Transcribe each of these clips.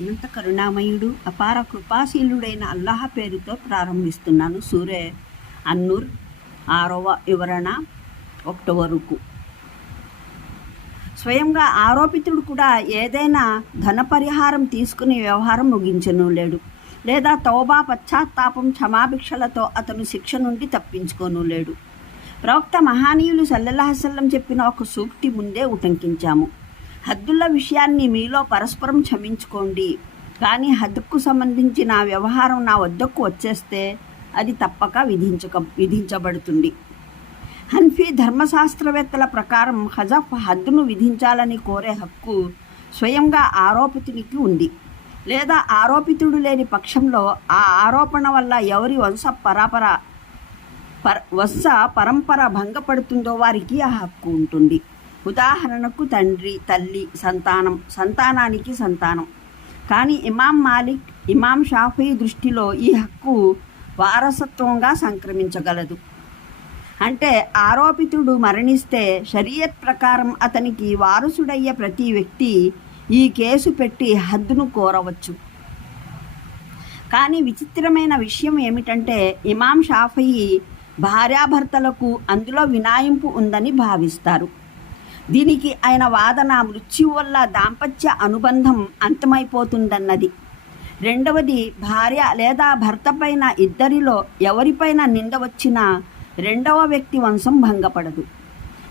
అనంత కరుణామయుడు అపార కృపాశీలుడైన అల్లాహ పేరుతో ప్రారంభిస్తున్నాను. సూర్య అన్నూర్ ఆరవ వివరణ ఒకటో వరకు స్వయంగా ఆరోపితుడు కూడా ఏదైనా ధన పరిహారం తీసుకుని వ్యవహారం ముగించను లేడు. లేదా తౌబా పశ్చాత్తాపం క్షమాభిక్షలతో అతను శిక్ష నుండి తప్పించుకోను లేడు. ప్రవక్త మహానీయులు సల్లల్లాహసల్లం చెప్పిన ఒక సూక్తి ముందే ఉటంకించాము. హద్దుల విషయాన్ని మీలో పరస్పరం క్షమించుకోండి. కానీ హద్దుకు సంబంధించిన వ్యవహారం నా వద్దకు వచ్చేస్తే అది తప్పక విధించక విధించబడుతుంది. హన్ఫీ ధర్మశాస్త్రవేత్తల ప్రకారం హజఫ్ హద్దును విధించాలని కోరే హక్కు స్వయంగా ఆరోపితునికి ఉంది. లేదా ఆరోపితుడు లేని పక్షంలో ఆ ఆరోపణ వల్ల ఎవరి వంశ పరాపర పర వంశ పరంపర భంగపడుతుందో వారికి ఆ హక్కు ఉంటుంది. ఉదాహరణకు తండ్రి తల్లి సంతానం. సంతానానికి సంతానం. కానీ ఇమాం మాలిక్ ఇమాం షాఫీ దృష్టిలో ఈ హక్కు వారసత్వంగా సంక్రమించగలదు. అంటే ఆరోపితుడు మరణిస్తే షరియత్ ప్రకారం అతనికి వారసుడయ్యే ప్రతి వ్యక్తి ఈ కేసు పెట్టి హద్దును కోరవచ్చు. కానీ విచిత్రమైన విషయం ఏమిటంటే ఇమాం షాఫయి భార్యాభర్తలకు అందులో వినాయింపు ఉందని భావిస్తారు. దీనికి ఆయన వాదన మృత్యు వల్ల దాంపత్య అనుబంధం అంతమైపోతుందన్నది. రెండవది భార్య లేదా భర్త పైన ఇద్దరిలో ఎవరిపైన నింద వచ్చినా రెండవ వ్యక్తి వంశం భంగపడదు.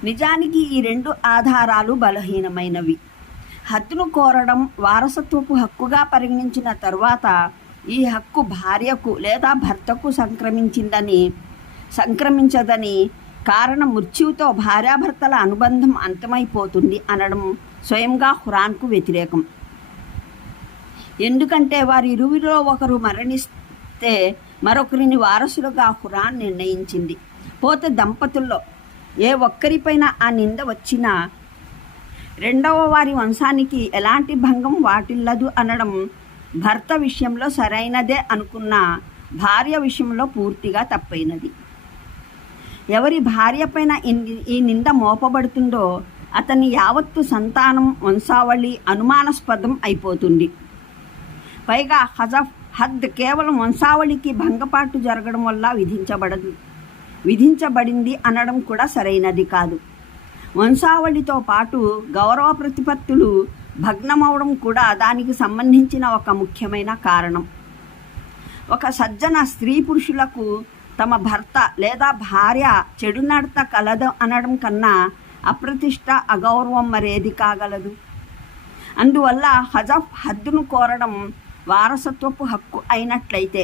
నిజానికి ఈ రెండు ఆధారాలు బలహీనమైనవి. హత్తును కోరడం వారసత్వపు హక్కుగా పరిగణించిన తర్వాత ఈ హక్కు భార్యకు లేదా భర్తకు సంక్రమించిందని సంక్రమించదని కారణం మృత్యువుతో భార్యాభర్తల అనుబంధం అంతమైపోతుంది అనడం స్వయంగా ఖురాన్కు వ్యతిరేకం. ఎందుకంటే వారి ఇరువురిలో ఒకరు మరణిస్తే మరొకరిని వారసులుగా ఖురాన్ నిర్ణయించింది. పోతే దంపతుల్లో ఏ ఒక్కరిపైన ఆ నింద వచ్చినా రెండవ వారి వంశానికి ఎలాంటి భంగం వాటిల్లదు అనడం భర్త విషయంలో సరైనదే అనుకున్న భార్య విషయంలో పూర్తిగా తప్పైనది. ఎవరి భార్య పైన ఈ నింద మోపబడుతుందో అతని యావత్తు సంతానం వంశావళి అనుమానాస్పదం అయిపోతుంది. పైగా హజఫ్ హద్ కేవలం వంశావళికి భంగపాటు జరగడం వల్ల విధించబడదు. విధించబడింది అనడం కూడా సరైనది కాదు. వంశావళితో పాటు గౌరవ ప్రతిపత్తులు భగ్నమవడం కూడా దానికి సంబంధించిన ఒక ముఖ్యమైన కారణం. ఒక సజ్జన స్త్రీ పురుషులకు తమ భర్త లేదా భార్య చెడు నడత కలదు అనడం కన్నా అప్రతిష్ట అగౌరవం మరేది కాగలదు? అందువల్ల హజఫ్ హద్దును కోరడం వారసత్వపు హక్కు అయినట్లయితే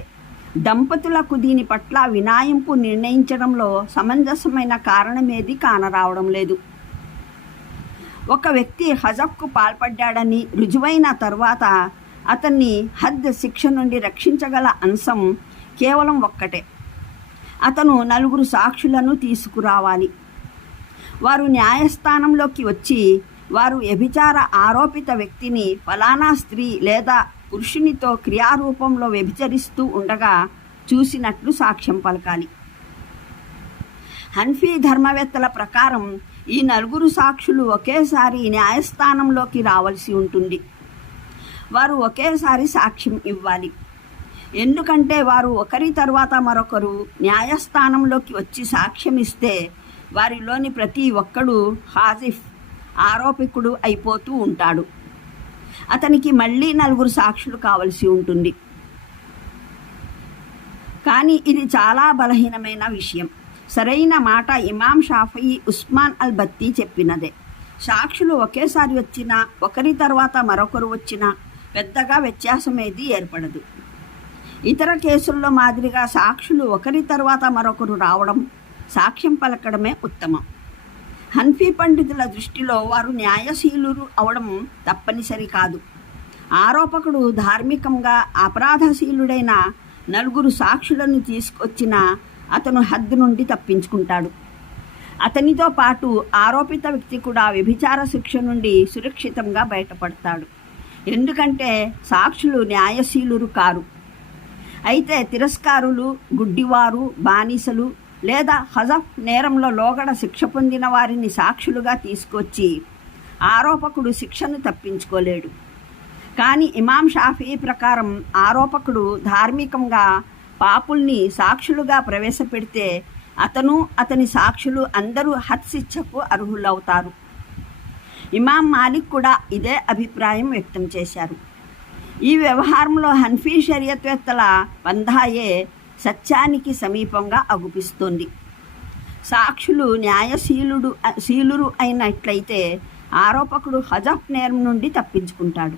దంపతులకు దీని పట్ల వినాయింపు నిర్ణయించడంలో సమంజసమైన కారణమేది కానరావడం లేదు. ఒక వ్యక్తి హజఫ్కు పాల్పడ్డాడని రుజువైన తర్వాత అతన్ని హద్ శిక్ష నుండి రక్షించగల అంశం కేవలం ఒక్కటే. అతను నలుగురు సాక్షులను తీసుకురావాలి. వారు న్యాయస్థానంలోకి వచ్చి వారు వ్యభిచార ఆరోపిత వ్యక్తిని ఫలానా స్త్రీ లేదా పురుషునితో క్రియారూపంలో వ్యభిచరిస్తూ ఉండగా చూసినట్లు సాక్ష్యం పలకాలి. హన్ఫీ ధర్మవేత్తల ప్రకారం ఈ నలుగురు సాక్షులు ఒకేసారి న్యాయస్థానంలోకి రావాల్సి ఉంటుంది. వారు ఒకేసారి సాక్ష్యం ఇవ్వాలి. ఎందుకంటే వారు ఒకరి తర్వాత మరొకరు న్యాయస్థానంలోకి వచ్చి సాక్ష్యం ఇస్తే వారిలోని ప్రతి ఒక్కడు హాజిఫ్ ఆరోపికుడు అయిపోతూ ఉంటాడు. అతనికి మళ్ళీ నలుగురు సాక్షులు కావలసి ఉంటుంది. కానీ ఇది చాలా బలహీనమైన విషయం. సరైన మాట ఇమాం షాఫీ ఉస్మాన్ అల్ బత్తీ చెప్పినదే. సాక్షులు ఒకేసారి వచ్చినా ఒకరి తర్వాత మరొకరు వచ్చినా పెద్దగా వ్యత్యాసమేది ఏర్పడదు. ఇతర కేసుల్లో మాదిరిగా సాక్షులు ఒకరి తర్వాత మరొకరు రావడం సాక్ష్యం పలకడమే ఉత్తమం. హన్ఫీ పండితుల దృష్టిలో వారు న్యాయశీలురు అవడం తప్పనిసరి కాదు. ఆరోపకుడు ధార్మికంగా అపరాధశీలుడైన నలుగురు సాక్షులను తీసుకొచ్చిన అతను హద్దు నుండి తప్పించుకుంటాడు. అతనితో పాటు ఆరోపిత వ్యక్తి కూడా వ్యభిచార శిక్ష నుండి సురక్షితంగా బయటపడతాడు. ఎందుకంటే సాక్షులు న్యాయశీలురు కారు. అయితే తిరస్కారులు గుడ్డివారు బానిసలు లేదా హజఫ్ నేరంలో లోగడ శిక్ష పొందిన వారిని సాక్షులుగా తీసుకొచ్చి ఆరోపకుడు శిక్షను తప్పించుకోలేడు. కానీ ఇమాం షాఫీ ప్రకారం ఆరోపకుడు ధార్మికంగా పాపుల్ని సాక్షులుగా ప్రవేశపెడితే అతను అతని సాక్షులు అందరూ హత్శిక్షకు అర్హులవుతారు. ఇమాం మాలిక్ కూడా ఇదే అభిప్రాయం వ్యక్తం చేశారు. ఈ వ్యవహారంలో హన్ఫీ షరియత్వేత్తల పంధాయే సత్యానికి సమీపంగా అగుపిస్తుంది. సాక్షులు న్యాయశీలుడు శీలురు అయినట్లయితే ఆరోపకుడు హజఫ్ నేరం నుండి తప్పించుకుంటాడు.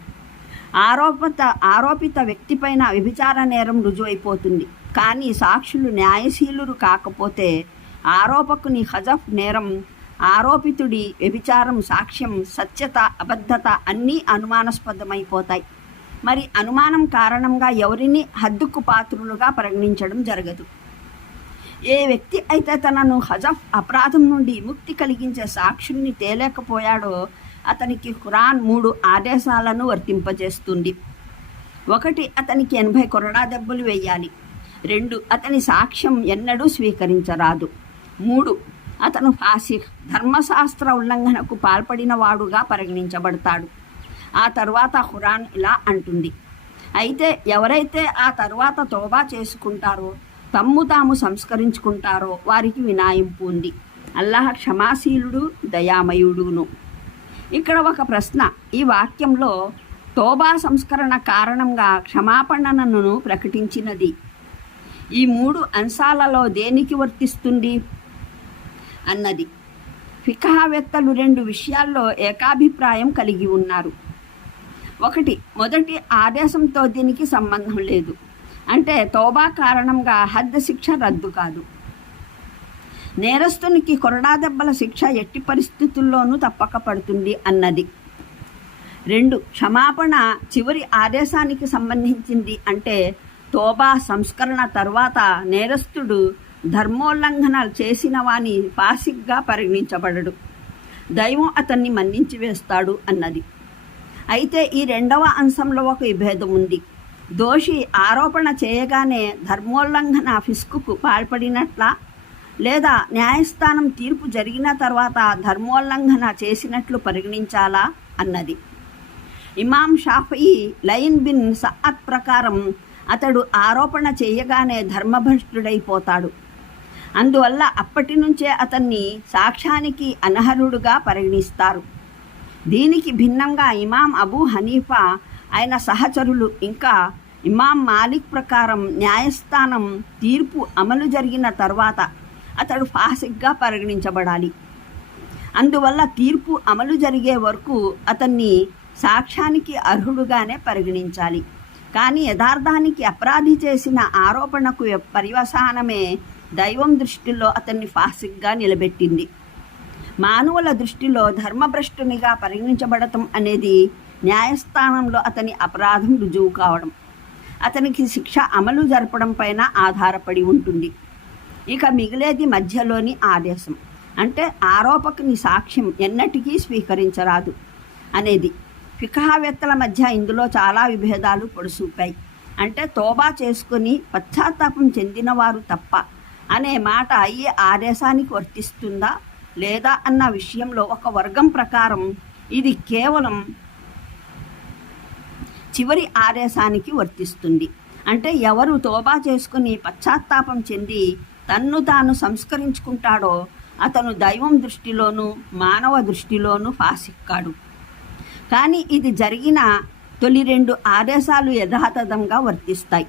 ఆరోపత ఆరోపిత వ్యక్తిపైన వ్యభిచార నేరం రుజువైపోతుంది. కానీ సాక్షులు న్యాయశీలురు కాకపోతే ఆరోపకుని హజఫ్ నేరం ఆరోపితుడి వ్యభిచారం సాక్ష్యం సత్యత అబద్ధత అన్నీ అనుమానాస్పదమైపోతాయి. మరి అనుమానం కారణంగా ఎవరిని హద్దుకు పాత్రులుగా పరిగణించడం జరగదు. ఏ వ్యక్తి అయితే తనను హజఫ్ అపరాధం నుండి ముక్తి కలిగించే సాక్షుల్ని తేలేకపోయాడో అతనికి ఖురాన్ మూడు ఆదేశాలను వర్తింపజేస్తుంది. ఒకటి అతనికి ఎనభై కొరడా దెబ్బలు వేయాలి. రెండు అతని సాక్ష్యం ఎన్నడూ స్వీకరించరాదు. మూడు అతను ఫాసిహ్ ధర్మశాస్త్ర ఉల్లంఘనకు పాల్పడిన వాడుగా పరిగణించబడతాడు. ఆ తర్వాత ఖురాన్ ఇలా అంటుంది. అయితే ఎవరైతే ఆ తర్వాత తోబా చేసుకుంటారో తమ్ము తాము సంస్కరించుకుంటారో వారికి వినాయింపు ఉంది. అల్లాహ్ క్షమాశీలుడు దయామయుడును. ఇక్కడ ఒక ప్రశ్న. ఈ వాక్యంలో తోబా సంస్కరణ కారణంగా క్షమాపణను ప్రకటించినది. ఈ మూడు అంశాలలో దేనికి వర్తిస్తుంది? అన్నది. ఫికహావేత్తలు రెండు విషయాల్లో ఏకాభిప్రాయం కలిగి ఉన్నారు. ఒకటి మొదటి ఆదేశంతో దీనికి సంబంధం లేదు. అంటే తోబా కారణంగా హద్దు శిక్ష రద్దు కాదు. నేరస్తునికి కొరడా దెబ్బల శిక్ష ఎట్టి పరిస్థితుల్లోనూ తప్పక పడుతుంది అన్నది. రెండు క్షమాపణ చివరి ఆదేశానికి సంబంధించింది అంటే తోబా సంస్కరణ తర్వాత నేరస్తుడు ధర్మోల్లంఘన చేసిన వాని పాసిగ్గా పరిగణించబడడు. దైవం అతన్ని మన్నించి వేస్తాడు అన్నది. అయితే ఈ రెండవ అంశంలో ఒక విభేదం ఉంది. దోషి ఆరోపణ చేయగానే ధర్మోల్లంఘన ఫిస్కుకు పాల్పడినట్ల లేదా న్యాయస్థానం తీర్పు జరిగిన తర్వాత ధర్మోల్లంఘన చేసినట్లు పరిగణించాలా అన్నది. ఇమాం షాఫీ లయన్ బిన్ సఅత్ ప్రకారం అతడు ఆరోపణ చేయగానే ధర్మభ్రష్టుడైపోతాడు. అందువల్ల అప్పటి నుంచే అతన్ని సాక్ష్యానికి అనర్హుడుగా పరిగణిస్తారు. దీనికి భిన్నంగా ఇమాం అబూ హనీఫా ఆయన సహచరులు ఇంకా ఇమాం మాలిక్ ప్రకారం న్యాయస్థానం తీర్పు అమలు జరిగిన తర్వాత అతడు ఫాసిక్గా పరిగణించబడాలి. అందువల్ల తీర్పు అమలు జరిగే వరకు అతన్ని సాక్ష్యానికి అర్హుడుగానే పరిగణించాలి. కానీ యథార్థానికి అపరాధి చేసిన ఆరోపణకు పర్యవసానమే దైవం దృష్టిలో అతన్ని ఫాసిక్గా నిలబెట్టింది. మానవుల దృష్టిలో ధర్మభ్రష్టునిగా పరిగణించబడటం అనేది న్యాయస్థానంలో అతని అపరాధం రుజువు కావడం అతనికి శిక్ష అమలు జరపడం పైన ఆధారపడి ఉంటుంది. ఇక మిగిలేది మధ్యలోని ఆదేశం. అంటే ఆరోపకుని సాక్ష్యం ఎన్నటికీ స్వీకరించరాదు అనేది. ఫికహావేత్తల మధ్య ఇందులో చాలా విభేదాలు పొడుసూపాయి. అంటే తోబా చేసుకుని పశ్చాత్తాపం చెందినవారు తప్ప అనే మాట ఈ ఆదేశానికి వర్తిస్తుందా? లేదా అన్న విషయంలో ఒక వర్గం ప్రకారం ఇది కేవలం చివరి ఆదేశానికి వర్తిస్తుంది. అంటే ఎవరు తోబా చేసుకుని పశ్చాత్తాపం చెంది తన్ను తాను సంస్కరించుకుంటాడో అతను దైవం దృష్టిలోనూ మానవ దృష్టిలోనూ ఫాసిక్కాడు. కానీ ఇది జరిగిన తొలి రెండు ఆదేశాలు యథాతథంగా వర్తిస్తాయి.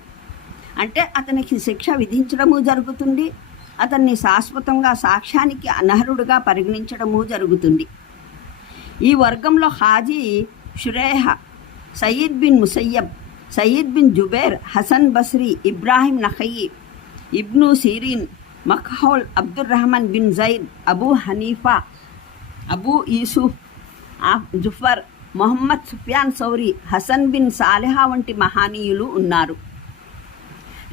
అంటే అతనికి శిక్ష విధించడము జరుగుతుంది అతన్ని శాశ్వతంగా సాక్ష్యానికి అనర్హుడుగా పరిగణించడము జరుగుతుంది. ఈ వర్గంలో Haji Shuraih Saeed bin Musayyab Saeed bin Zubair Hasan Basri Ibrahim Nakhai Ibn Sirin Makhul Abdur Rahman bin Zaid Abu Hanifa Abu Yusuf Zufar Mohammad Sufyan Sauri Hasan bin సాలెహా వంటి మహానీయులు ఉన్నారు.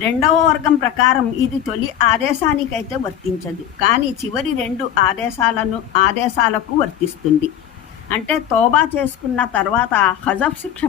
రెండవ వర్గం ప్రకారం ఇది తొలి ఆదేశానికైతే వర్తించదు. కానీ చివరి రెండు ఆదేశాలను ఆదేశాలకు వర్తిస్తుంది. అంటే తోబా చేసుకున్న తర్వాత హజఫ్ శిక్ష